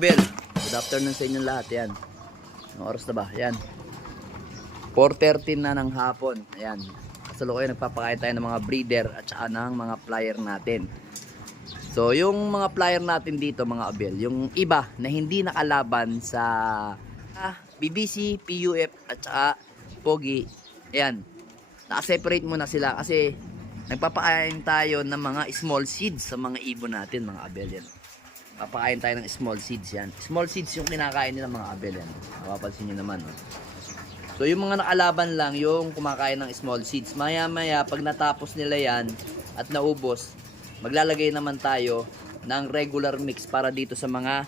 Abel, good afternoon sa inyong lahat. Yan. Anong oras na ba? Yan. 4:13 na ng hapon. Ayan. Kasalukuyan nagpapakain tayo ng mga breeder at saka ng mga flyer natin. So, yung mga flyer natin dito, mga Abel, yung iba na hindi nakalaban sa BBC, PUF at saka Pogi, ayan, naka-separate muna sila kasi nagpapakain tayo ng mga small seeds sa mga ibon natin, mga Abel. Yan. Papakain tayo ng small seeds yan. Small seeds yung kinakain nila, mga Abel. Yan. Mapapansin nyo naman. No? So, yung mga nakalaban lang, yung kumakain ng small seeds. Maya-maya, pag natapos nila yan at naubos, maglalagay naman tayo ng regular mix para dito sa mga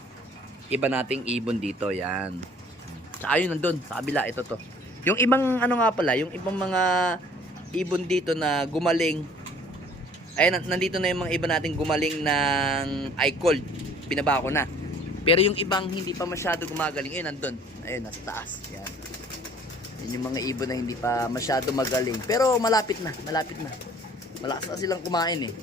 iba nating ibon dito. Yan. Tsaka yun nandun, sa kabila, ito to. Yung ibang, ano nga pala, yung ibang mga ibon dito na gumaling, ay nandito na yung mga iba nating gumaling ng I-Cold. Binaba ko na. Pero yung ibang hindi pa masyado gumagaling, ayun nandun. Ayun, nasa taas. Yan. Yun yung mga ibon na hindi pa masyado magaling. Pero malapit na, malapit na. Malakas na silang kumain eh.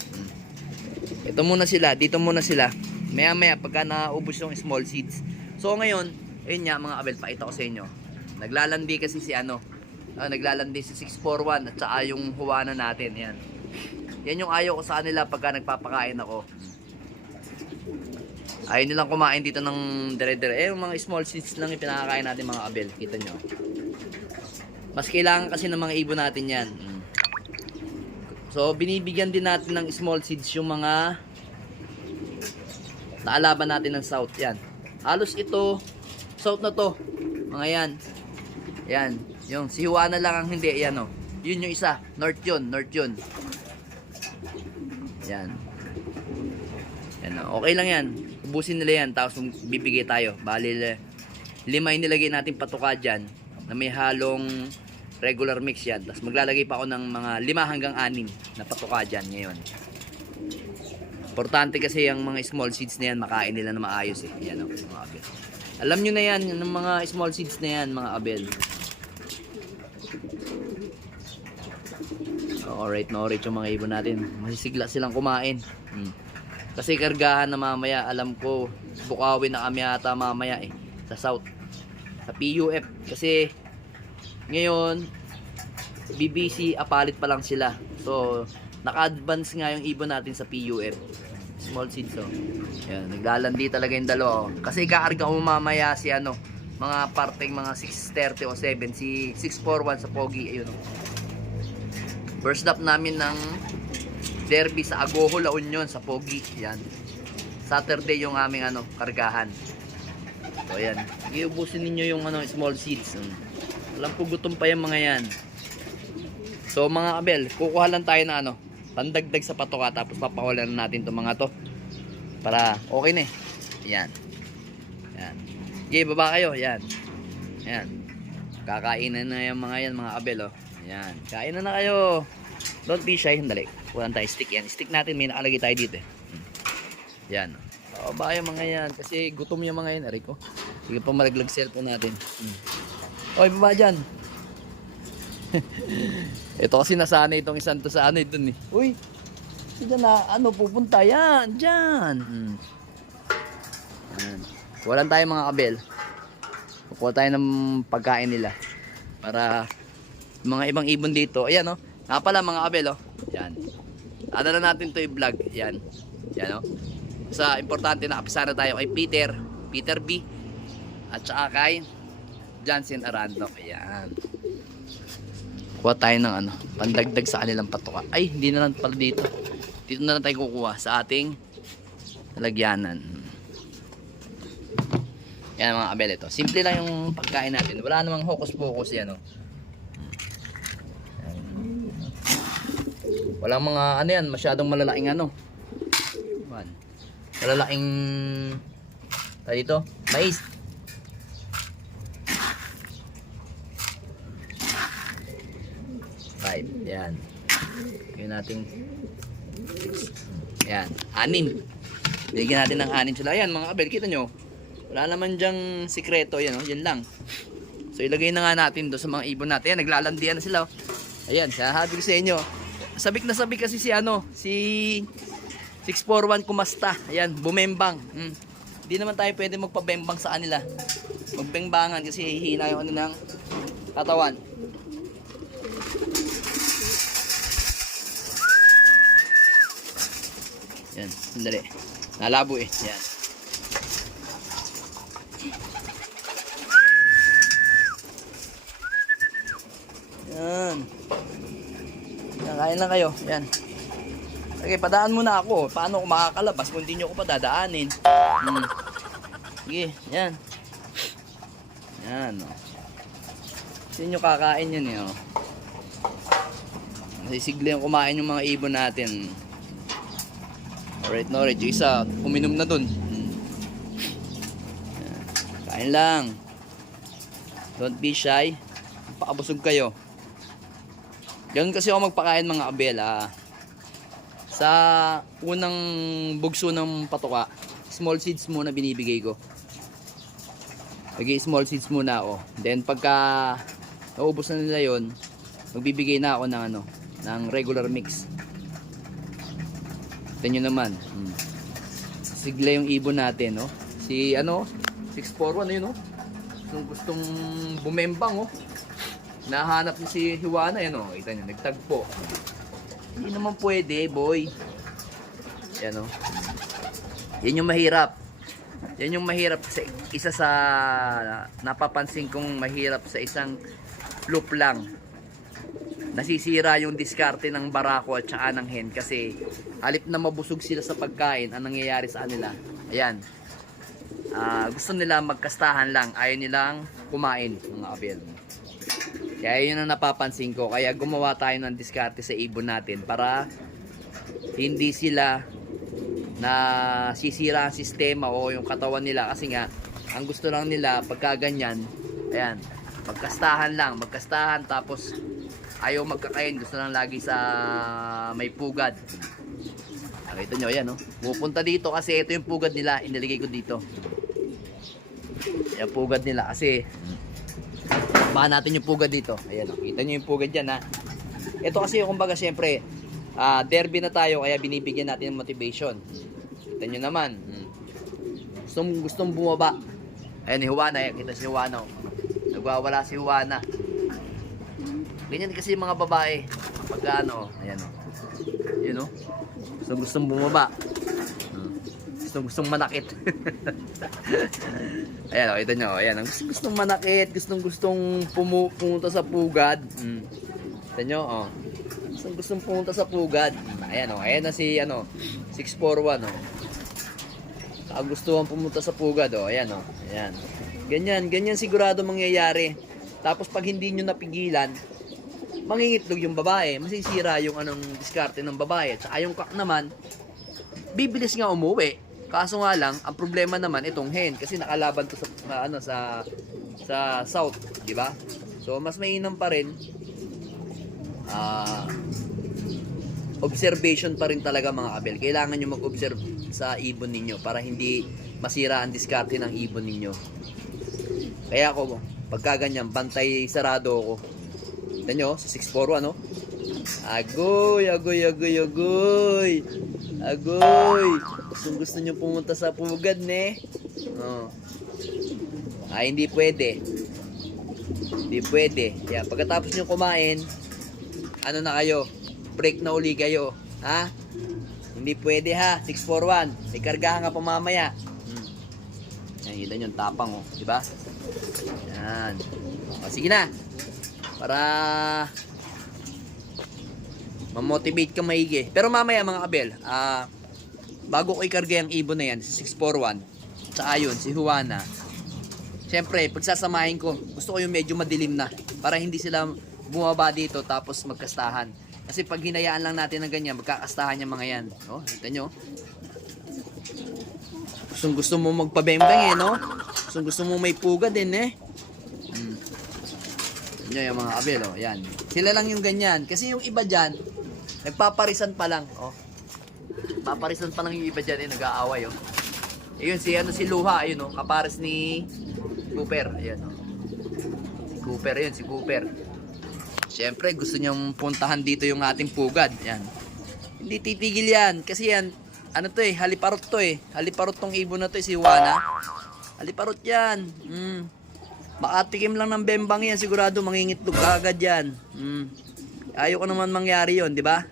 Ito muna sila, dito muna sila. Maya maya pagka naubos yung small seeds. So ngayon, ayun nga mga Abel, pakita ko sa inyo. Naglalandi kasi si naglalandi si 641 at saka yung huwana natin. Yan. Yan yung ayaw ko sa kanila pagka nagpapakain ako. Ayaw nilang kumain dito ng dire-dire. Yung mga small seeds lang yung pinakakain natin, mga Abel. Kita nyo. Mas kailangan kasi ng mga ibon natin yan. So, binibigyan din natin ng small seeds yung mga naalaban natin ng south. Yan. Halos ito, south na to. Mga yan. Yan. Yung si Juana lang ang hindi. Yan o. Yun yung isa. North yun. North yun. Yan. Yan o. Okay lang yan. Ubusin nila yan. Tapos bibigay tayo. Bali, 5 yung nilagay natin patuka dyan. Na may halong regular mix yan. Tapos maglalagay pa ako ng mga 5 hanggang 6 na patuka dyan ngayon. Importante kasi yung mga small seeds na yan, makain nila na maayos eh. Yan o, mga Abel. Alam nyo na yan, yung mga small seeds na yan, mga Abel. Alright na alright yung mga ibon natin. Masisigla silang kumain. Kasi kargahan na mamaya, alam ko, Bukawin na kami ata mamaya eh. Sa south. Sa PUF. Kasi ngayon BBC apalit pa lang sila. So naka-advance nga yung ibon natin sa PUF. Small seeds oh. Yan, naglalandi talaga yung dalawa oh. Kasi kaarga ko mamaya si mga parteng mga 630 o 7 si 641 sa Pogi ayun oh. First stop namin ng derby sa Agoho, La Union sa Pogi. Yan. Saturday yung aming kargahan. So ayan. Iubusin ninyo yung small seeds. Alam ko gutom pa yung mga yan. So mga Abel, kukuha lang tayo na pandagdag sa patoka tapos papakulan natin itong mga to. Para okay na eh. Yan. Yan. Okay, baba kayo. Yan. Yan. Kakainan na yung mga yan, mga Abel oh. Yan. Kain na kayo. Don't be shy. Dali. Kuha tayo stick yan. Stick natin may nakalagay tayo dito eh. Yan. Baba yung mga yan. Kasi gutom yung mga yan. Ariko. Sige pa malaglag cellphone natin. Oy, baba dyan. Ito kasi nasanay itong isang to sa dun eh. Uy. Diyan na pupunta. Yan. Dyan. Yan. Kuha lang tayo mga Abel. Kuha tayo ng pagkain nila. Para mga ibang ibon dito. Ayan oh. Nga pala mga Abel oh. Yan. Adala natin to i-vlog. Yan. Yan oh. Sa importante na kapisana tayo kay Peter B. At saka kay Johnson Arando. Ayan. Kuha tayo ng pandagdag sa kanilang patuka. Ay, hindi na lang pala dito. Dito na lang tayo kukuha sa ating lalagyanan. Yan mga Abel ito. Simple lang yung pagkain natin. Wala namang hocus-pocus yan oh. Walang mga yan, masyadong malalaking malalaking dito, mais. Five, yan. Yun natin 6. Yan, 6. Bigyan natin ng 6 sila. Yan mga Abel, kita nyo. Wala naman dyang sikreto, yan yan lang. So ilagay na nga natin doon sa mga ibon natin. Yan, naglalandian na sila. Ayan, sabi ko sa inyo. Sabik na sabik kasi si 641 kumasta. Ayan, bumembang. Hindi naman tayo pwede magpabembang sa kanila. Magbengbangan kasi hihina yung ano ng katawan. Yan, sandali. Nalabo eh. Yan. Yan. Yan, kain lang kayo. Yan. Okay, padaan muna ako. Paano ako makakalabas kung hindi nyo ako padadaanin? Sige, yan. Yan, o. Kasi nyo kakain yan, eh, o. Nasisigli ang kumain yung mga ibon natin. Alright, no, yung isa, uminom na dun. Yan. Kain lang. Don't be shy. Pakabusog kayo. Ganun kasi ako magpakain mga abel, sa unang bugso ng patuka, small seeds muna binibigay ko. Small seeds muna ako. Then pagka naubos na nila yon, magbibigay na ako ng ng regular mix. Ito nyo naman. Sigla yung ibon natin, no? Si 641 yun, no? Gustong bumembang, oh. Nahanap niya si Hiwana, yan, oh. Kita nyo, nagtagpo. Hindi naman pwede, boy. Yan, o. Yan yung mahirap. Yan yung mahirap sa isa sa napapansin kong mahirap sa isang loop lang. Nasisira yung diskarte ng barako at saka ng hen kasi halip na mabusog sila sa pagkain, ang nangyayari sa kanila. Ayan. Gusto nila magkastahan lang. Ayaw nilang kumain, mga abel. Kaya yun ang napapansin ko. Kaya gumawa tayo ng diskarte sa ibon natin para hindi sila na sisira ang sistema o yung katawan nila. Kasi nga, ang gusto lang nila pagka ganyan, ayan, magkastahan lang. Magkastahan tapos ayaw magkakain. Gusto lang lagi sa may pugad. Nakita nyo, ayan, no? Pupunta dito kasi ito yung pugad nila. Iniligay ko dito. Ayan, pugad nila kasi baka natin yung pugad dito. Ayan, kita nyo yung pugad dyan, ha. Ito kasi yung kumbaga syempre derby na tayo kaya binibigyan natin ng motivation. Kita nyo naman. Gustong bumaba. Ayan, ni Juana. Ayan, kita si Juana, oh. Nagwawala si Juana. Ganyan kasi yung mga babae pagka ayan, oh. Yun, oh. Gustong bumaba. Gustong manakit. Ayan, kita nyo. Ayan, gustong manakit. Gustong pumunta sa pugad. Kita nyo, oh. Gustong pumunta sa pugad. Ayan, oh. Ayan na si 641, oh. Gustuhan pumunta sa pugad, oh. Ayan, oh. Ayan. Ganyan sigurado mangyayari. Tapos pag hindi nyo napigilan, mangingitlog yung babae. Masisira yung diskarte ng babae. At saka yung kak naman, bibilis nga umuwi. Kaso nga lang, ang problema naman itong hen kasi nakalaban to sa south, di ba? So mas mainam pa rin observation pa rin talaga mga kabel. Kailangan nyo mag-observe sa ibon ninyo para hindi masira ang diskarte ng ibon ninyo. Kaya ako, pagka ganyan, bantay sarado ako. Tignan nyo, sa 641, no? Agoy. Gusto nyo pumunta sa pugad, ne? Oh. Hindi pwede. Hindi pwede. Kaya pagkatapos nyo kumain, na kayo? Break na uli kayo. Ha? Hindi pwede, ha? 641. May kargahan nga pa mamaya. Yan, kita nyo yung tapang, oh. Diba? Yan. O, sige na. Para ma-motivate ka maigi. Pero mamaya mga kabel, bago ko ikarga yung ibon na yan, si 641, tsaka yun, si Juana, syempre, pagsasamahin ko, gusto ko yung medyo madilim na, para hindi sila bumaba dito, tapos magkastahan. Kasi pag hinayaan lang natin ng ganyan, magkakastahan yung mga yan. No? Kita nyo? Gusto mo magpabembang, no? Gusto mo may puga din, Yan yung mga kabel, oh. Yan. Sila lang yung ganyan. Kasi yung iba dyan, nagpaparisan pa lang, oh. Paparisan pa lang yung iba dyan, nag-aaway, oh. Ayun, si Luha, ayun, oh. Kapares ni Cooper, ayun, oh. Si Cooper. Siyempre, gusto niyang puntahan dito yung ating pugad, yan. Hindi titigil yan, kasi yan, ano to eh, haliparot to eh. Haliparot tong ibon na to eh, si Juana. Haliparot yan. Makatikim lang ng bembang yan, sigurado mangingitlog ka agad yan. Ayaw ko naman mangyari yon, di ba?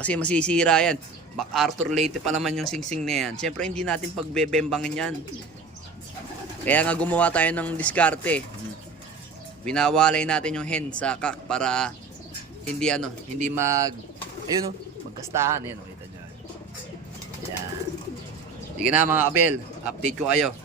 Kasi masisira yan. MacArthur Leyte pa naman yung singsing na yan. Siyempre hindi natin pagbebembangin yan. Kaya nga gumawa tayo ng diskarte. Binawalay natin yung hen sa kak para hindi hindi ayun magkastahan. Ayan, kita nyo. Ayan. Sige na mga kabel, update ko kayo.